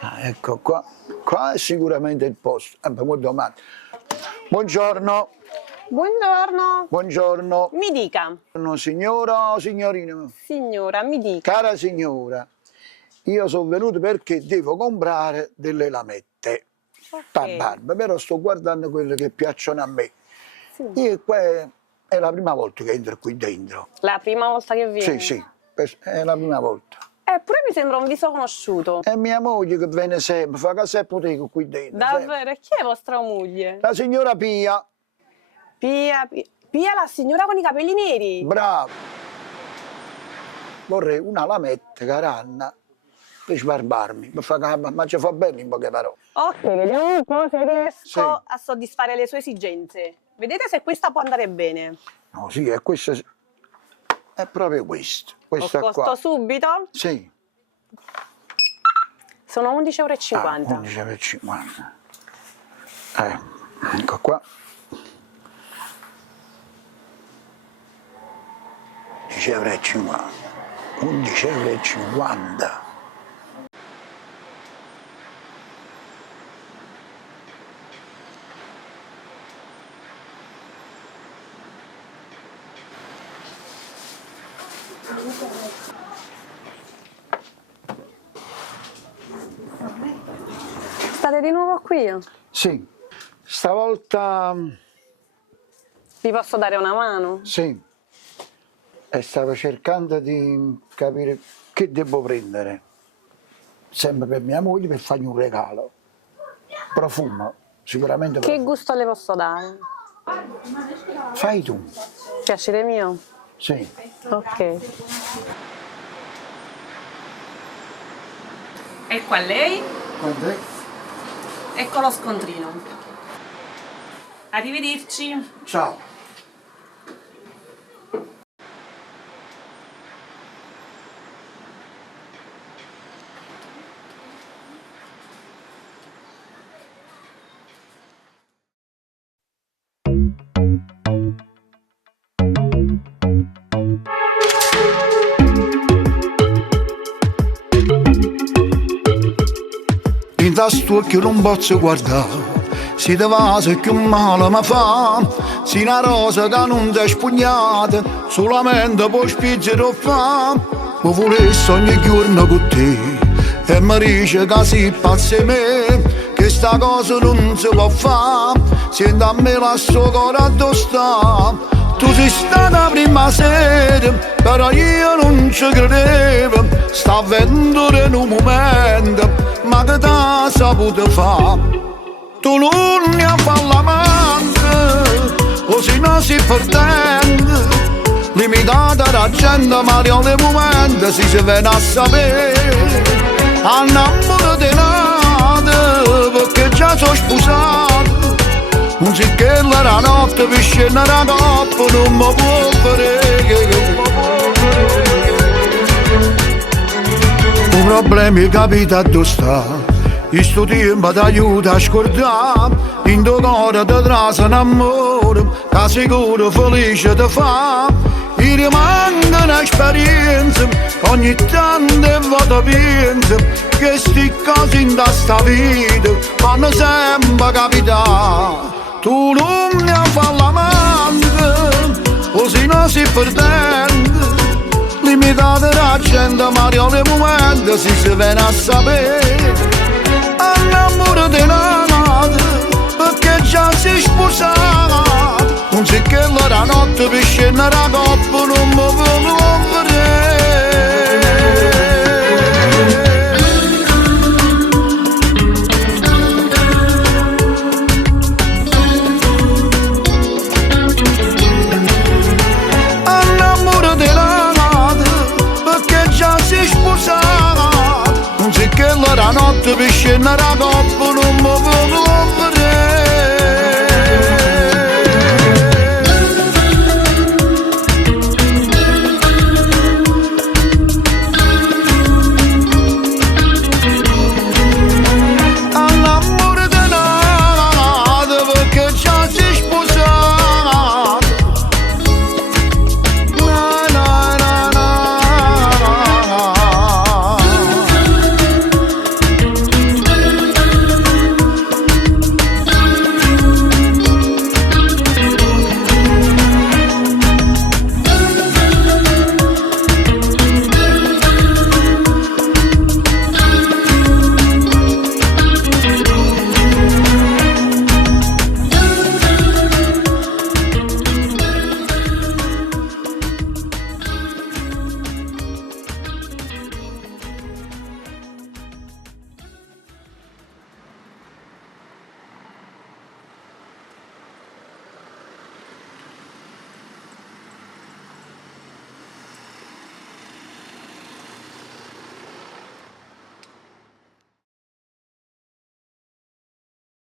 Ah, ecco qua. Qua è sicuramente il posto. Domani. Buongiorno. Buongiorno. Buongiorno. Mi dica. Signora o signorina? Signora, mi dica. Cara signora, io sono venuto perché devo comprare delle lamette per barba, però sto guardando quelle che piacciono a me. Sì. Io qua è la prima volta che entro qui dentro. La prima volta che viene? Sì, è la prima volta. Eppure mi sembra un viso conosciuto. È mia moglie che viene sempre, fa casa e poteco qui dentro. Davvero? Sempre. E chi è vostra moglie? La signora Pia. Pia, la signora con i capelli neri? Bravo. Vorrei una lametta caranna per sbarbarmi, ma ci fa bene in poche parole. Ok, vediamo un po' se riesco a soddisfare le sue esigenze. Vedete se questa può andare bene. No, sì, è questa. È proprio questo. Questa Lo qua. costo subito? Sì. Sono 11,50 €. 11,50 €. Ecco qua. 11,50 €. 11,50 €. State di nuovo qui? Sì. Stavolta Vi posso dare una mano? sì. E stavo cercando di capire che devo prendere. Sempre per mia moglie per fargli un regalo. Profumo, sicuramente Che profumo. gusto le posso dare? Fai tu. Piacere mio? Sì. Ok. Ecco a lei, Quant'è? ecco lo scontrino. Arrivederci. Ciao. In tasto che non posso guardare, si te va se che un male mi fa, si una rosa che non ti è spugnata, solamente puoi spiggere o fa. Mi volessi ogni giorno con te, e mi dice che si pazzi me, che sta cosa non si può fare, sento a me la sua cuore addosso. Tu sei stata la prima sera, però io non ci credevo, sta avventura in un momento, ma che t'ha saputo fare? Tu non ne fai l'amante, così non si perdente, limitata la gente, ma nei momenti si viene a sapere. Annamore di nata, perché già sono sposato, non si che la notte per scendere la coppa non mi può fare. Un problema è capita dove sta, questo tempo ti aiuta a scordare, in tuo cuore ti trasa un amore, che sicuro felice ti fa. E rimane un'esperienza, ogni tanto vado penso, che sti cose in sta vita fanno sempre capitare. Tu non ne fai l'amante, così non si perdente, limitata la gente, ma nei momenti si viene a sapere. Annamore di nata, perché già si sposato, non si che la notte per scendere la coppa non mi può vedere. Annamore di nata, perché già si sposato, non si che la notte per scendere la coppa